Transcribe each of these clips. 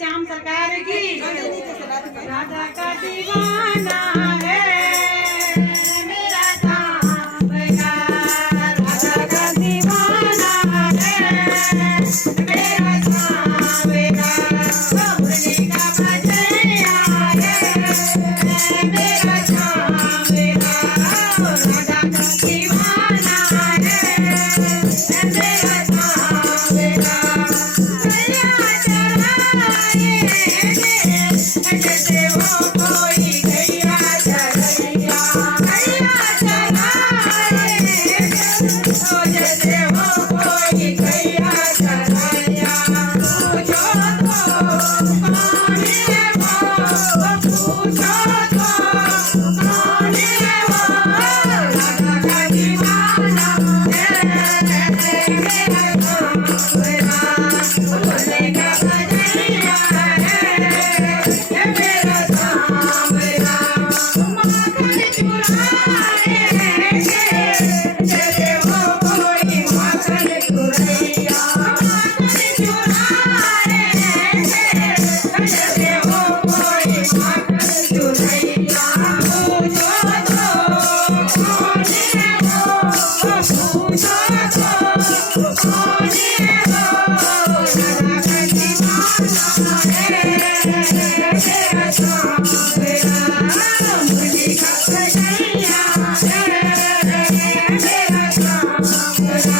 श्याम सरकार की राधा का दीवाना है मेरा सांप का राधा का दीवाना है मेरा सांप का बबली का बजैया है मेरा सांप का राधा का दीवाना है मेरा सांप का जैसे वो कोई गैया चरैया जैसे वो कोई गैया चरैया पूछो तो कौन है वो पूछो तो कौन है वो राधा का दीवाना है मेरा सांवरा भोले का बजैया है मेरा सांवरा माखन चुराए जैसे वो कोई माखन चुरैया माखन चुराए जैसे वो कोई माखन चुरैया पूछो तो कौन है वो पूछो तो कौन है वो राधा का दीवाना है मेरा सांवरा मुझे का बजैया है मेरा सांवरा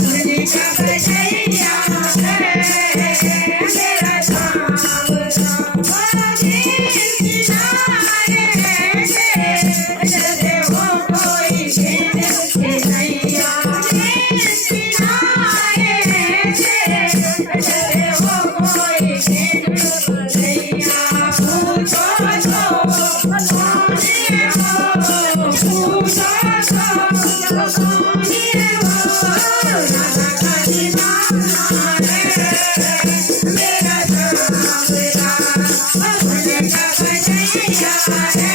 मुझे का बजैया है मेरा सांवरा जैसे वो कोई भेद खिलैया जैसे वो कोई भेद खिलैया पूछो तो कौन है वो पूछो तो कौन है वो राधा का दीवाना है मेरा सांवरा भोले का बजैया है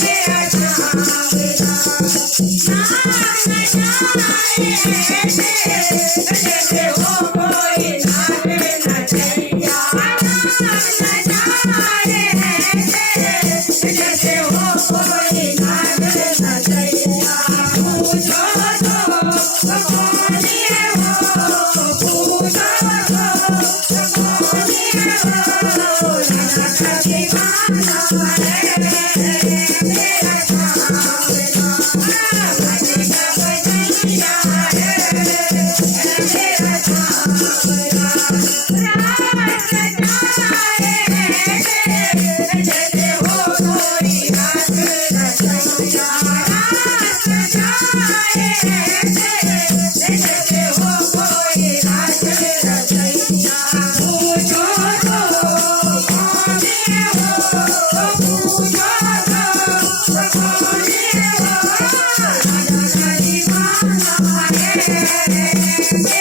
मेरा सांवरा जैसे वो कोई नाग नचैया जैसे वो कोई नाग नचैया पूछो तो कौन है वो पूछो तो कौन है वो राधा का दीवाना है मेरा सांवरा भोले का बजैया है मेरा सांवरा जैसे वो कोई रात रचैया जैसे वो कोई रात रचैया पूछो तो कौन है वो पूछो तो कौन है वो राधा का दीवाना है